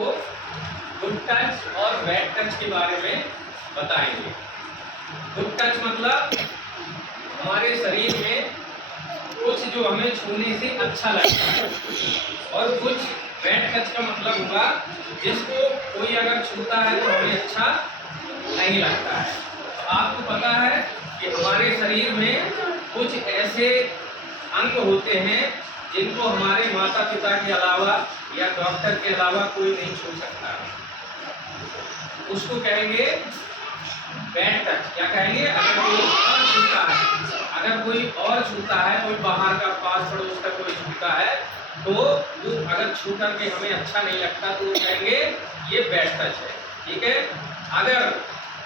आपको good touch और bad touch के बारे में बताएंगे। गुड टच मतलब हमारे शरीर में कुछ जो हमें छूने से अच्छा लगता है, और कुछ बैड टच का मतलब होगा जिसको कोई अगर छूता है तो हमें अच्छा नहीं लगता है। तो आपको पता है कि हमारे शरीर में कुछ ऐसे अंग होते हैं जिनको हमारे माता पिता के अलावा या डॉक्टर के अलावा कोई नहीं छू सकता है। उसको कहेंगे बैड टच। क्या कहेंगे? अगर कोई और छूता है, अगर कोई और छूता है, कोई बाहर का पास पड़ोस का कोई छूता है, तो वो अगर छू करके हमें अच्छा नहीं लगता तो वो कहेंगे ये बैड टच है। ठीक है। अगर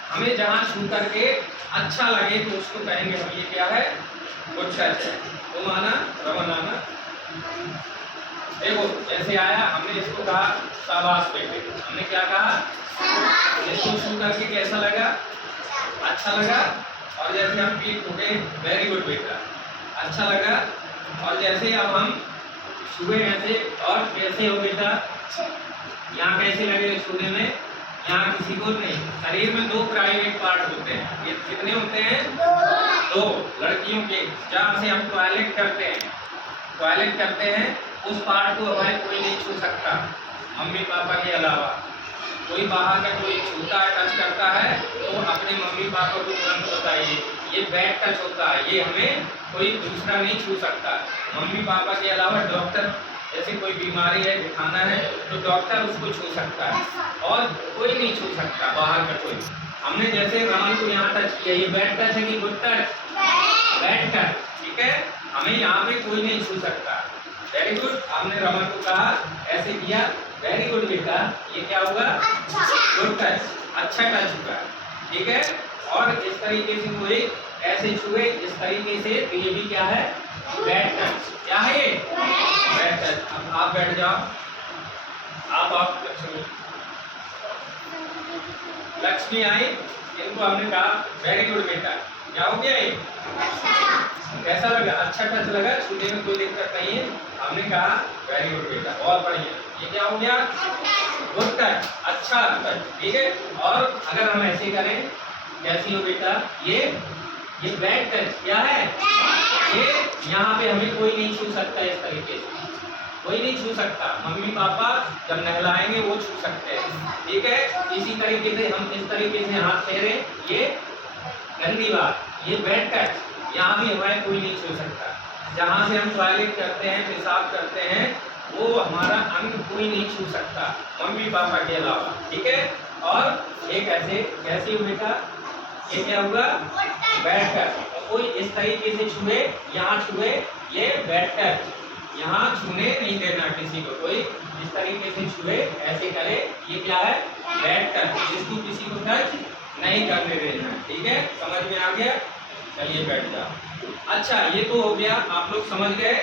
हमें जहाँ छू करके अच्छा लगे तो उसको कहेंगे हम ये क्या है? गुड टच है। तो माना रमन आना, देखो जैसे आया, हमने इसको कहा शाबाश बेटे। हमने क्या कहा? इसको छू करके कैसा लगा? अच्छा लगा। और जैसे हम पीठ ठोके, वेरी गुड बेटा, अच्छा लगा। और जैसे अब हम छुए ऐसे, और कैसे हो बेटा? यहाँ कैसे लगे छूने में? यहाँ किसी को नहीं। शरीर में 2 प्राइवेट पार्ट होते हैं। ये कितने होते हैं? 2 लड़कियों के। जहाँ से हम टॉयलेट करते हैं उस पार्ट को हमारे कोई नहीं छू सकता, मम्मी पापा के अलावा। कोई बाहर का कोई छूता है, टच करता है, तो अपने मम्मी पापा को तुरंत बताइए ये बैड टच होता है, ये हमें कोई दूसरा नहीं छू सकता। मम्मी पापा के अलावा डॉक्टर, जैसे कोई बीमारी है, दिखाना है, तो डॉक्टर उसको छू सकता है, और कोई नहीं छू सकता बाहर का कोई। हमने जैसे रमन को यहाँ टच किया, ये बैड टच है कि गुड टच? Bad touch. ठीक है। हमें यहाँ पे कोई नहीं छू सकता। Very good. आपने रमन को कहा, ऐसे किया, वेरी गुड बेटा, ये क्या होगा? गुड टच, अच्छा टच हुआ। ठीक है। और इस तरीके से हुए, ऐसे छुए इस तरीके से, तो ये भी क्या है? Bad touch. क्या है ये? Bad touch. अब आप बैठ जाओ। आप लक्ष्मी आई, इनको हमने कहा वेरी गुड बेटा, क्या हो गया? ये कैसा लगा? अच्छा टच लगा, छूने में कोई दिक्कत नहीं है। हमने कहा वेरी गुड बेटा, बहुत बढ़िया। ये क्या हो गया? गुड टच, अच्छा टच। ठीक है। और अगर हम ऐसे करें, कैसी हो बेटा? ये बैड टच। क्या है? ये यहाँ पे हमें कोई नहीं छू सकता, इस तरीके से कोई नहीं छू सकता। मम्मी पापा जब नहलाएंगे वो छू सकते हैं। ठीक है। इसी तरीके से हम इस तरीके से हाथ फेरे, ये गंदी बात, ये बैड टच, यहाँ भी हमारे कोई नहीं छू सकता। जहाँ से हम टॉयलेट करते हैं, पेशाब करते हैं, वो हमारा अंग कोई नहीं छू सकता, मम्मी पापा के अलावा। ठीक है। और एक ऐसे, कैसी हो बेटा? ये क्या हुआ? Bad touch. कोई इस तरीके से छुए, यहाँ छुए, ये बैड टच। यहाँ छूने नहीं देना किसी को, कोई इस तरीके से छुए, ऐसे करे, ये क्या है? Bad touch. जिसको किसी को टच नहीं करने देना। ठीक है। समझ में आ गया? चलिए बैठ जाओ। अच्छा, ये तो हो गया, आप लोग समझ गए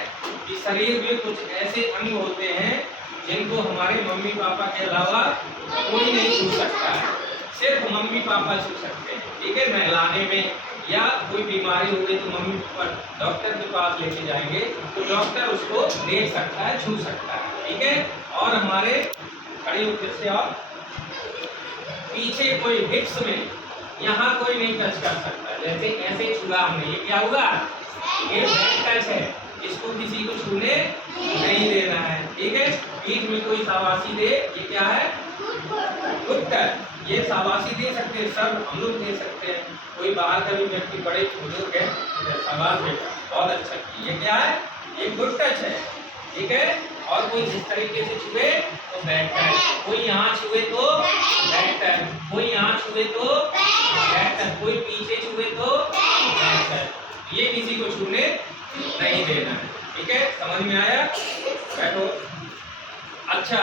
कि शरीर में कुछ ऐसे अंग होते हैं जिनको हमारे मम्मी पापा के अलावा कोई नहीं छू सकता है, सिर्फ मम्मी पापा छू सकते हैं। ठीक है। नहलाने में या कोई बीमारी हो गई तो मम्मी पापा डॉक्टर के पास लेके जाएंगे, तो डॉक्टर उसको देख सकता है, छू सकता है। ठीक है। और हमारे खड़ी होकर से आप पीछे कोई हिप्स में, यहाँ कोई नहीं टच कर सकता। जैसे ऐसे छुआ हमने, ये क्या हुआ? ये बैड टच है, इसको किसी को छूने नहीं देना है। ठीक है। पीठ में कोई शाबाशी दे, ये क्या है? Good touch. ये शाबाशी दे सकते हैं, सब हम लोग दे सकते हैं। कोई बाहर का भी व्यक्ति, बड़े बुजुर्ग है, शाबाश बेटा, बहुत अच्छा किया, ये क्या है? ये गुड टच है। ठीक है। और कोई इस तरीके से छुए तो बैड टच, कोई यहाँ छुए तो बैड टच, कोई यहाँ छुए तो बैड टच, कोई पीछे छुए तो बैड टच। ये किसी को छूने नहीं देना है। ठीक है। समझ में आया? बैठो। अच्छा,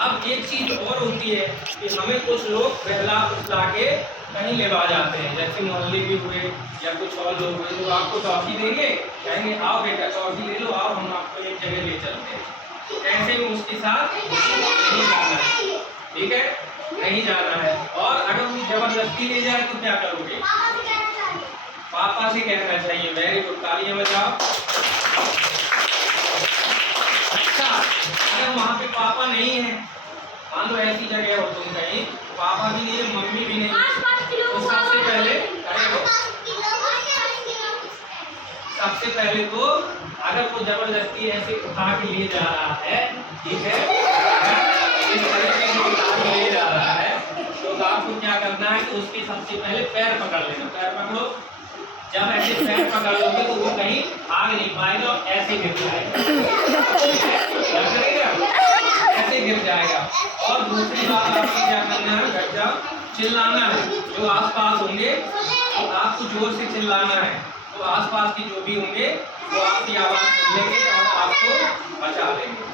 अब एक चीज और होती है कि हमें कुछ लोग बहला फुसला के कहीं ले जाते हैं, जैसे मोहल्ले के हुए या कुछ और लोग हुए, तो आपको टॉफी देंगे, कहेंगे आओ बेटा टॉफी ले लो, आओ हम आपको एक जगह ले चलते हैं। ऐसे में उसके साथ नहीं जाना है। ठीक है। नहीं जाना है। और अगर वो जबरदस्ती ले जाए तो क्या करोगे? पापा से कहना चाहिए। वेरी गुड, तालियां बजाओ। अच्छा, अगर वहाँ पे पापा नहीं है मान लो ऐसी जगह हो तुम कहीं, पापा भी नहीं है, मम्मी भी नहीं, तो सबसे पहले अगर वो जबरदस्ती ऐसे उठा के ले जा रहा है, ठीक है, अगर इस तरीके से उठा के ले जा रहा है, तो आपको क्या करना है कि उसके सबसे पहले पैर पकड़ लेना। पैर पकड़ो, जब ऐसे पैर पकड़ लोगे तो वो कहीं भाग नहीं पाएगा और ऐसे गिर जाएगा। क्या करेगा? ऐसे गिर जाएगा। और दूसरी बात आपको क्या करना है, बैठ जाओ, चिल्लाना है। जो आसपास होंगे तो आपको जोर से चिल्लाना है, तो आसपास के जो भी होंगे वो आपकी आवाज सुन लेंगे और आपको बचा लेंगे।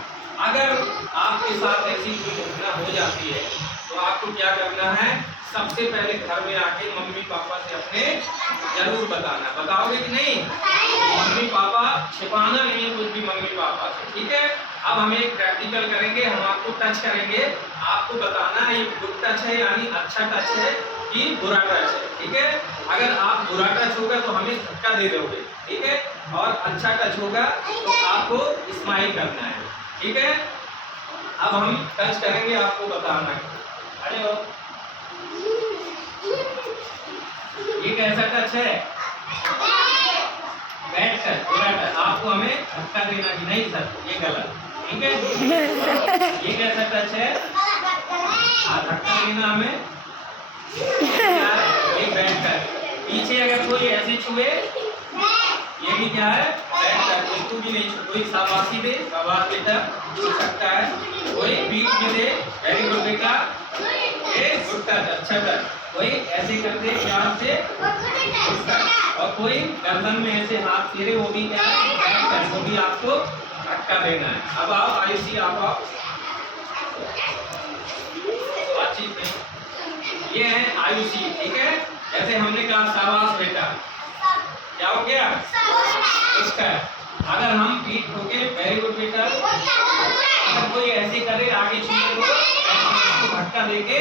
अगर आपके साथ ऐसी कोई घटना हो जाती है तो आपको क्या करना है, सबसे पहले घर में आके मम्मी पापा से अपने जरूर बताना। बताओगे कि नहीं? मम्मी पापा छिपाना नहीं है कुछ भी मम्मी पापा से, ठीक है। अब हम एक प्रैक्टिकल करेंगे, हम आपको टच करेंगे, आपको बताना है ये गुड टच है यानी अच्छा टच है कि बुरा टच है, ठीक है। अगर आप बुरा टच होगा तो हमें धक्का दे दोगे, ठीक है, और अच्छा टच होगा तो आपको स्माइल करना है, ठीक है। अब हम टच करेंगे, आपको बताना है। अरे ओ, ये कैसा टच है? बैड टच, बुरा टच। आपको हमें धक्का देना कि नहीं सर, ये गलत, ठीक है। ये कैसा टच है? धक्का देना हमें, ये बैड टच। पीछे अगर कोई ऐसे छुए, ये भी क्या है? Bad touch. इसको भी नहीं छू, कोई शाबाशी दे, शाबाश बेटा, छू सकता है। कोई पीठ में दे, वेरी गुड बेटा, ये गुड टच, अच्छा टच। कोई ऐसे कर दे प्यार से, गुड टच। और कोई गर्दन में ऐसे हाथ फेरे, वो भी क्या है? बैड टच, वो भी आपको धक्का देना है। अब आओ आयुषी, आप आओ बातचीत में। ये है आयुषी, ठीक है। जैसे हमने कहा शाबाश बेटा, क्या हो गया? उसका अगर हम पीठ ठोके, वेरी गुड बेटा। अगर कोई ऐसे करे आगे छूने को धक्का देके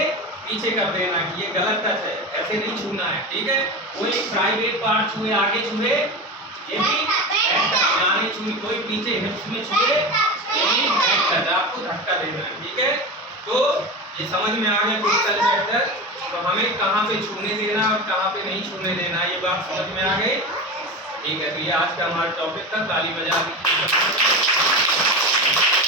पीछे कर देना कि ये गलत टच है, ऐसे नहीं छूना है, ठीक है। कोई प्राइवेट पार्ट छुए, आगे छुए, ये भी बैड टच। यहाँ नहीं छुए, कोई पीछे हिप्स में छुए, ये भी बैड टच, आपको धक्का देना है, ठीक है। तो ये समझ में आ गया गुड टच बैड टच। तो हमें कहाँ पे छूने देना और कहाँ पे नहीं छूने देना, ये बात समझ में आ गई, ठीक है। तो ये आज का हमारा टॉपिक था, ताली बजा दीजिए।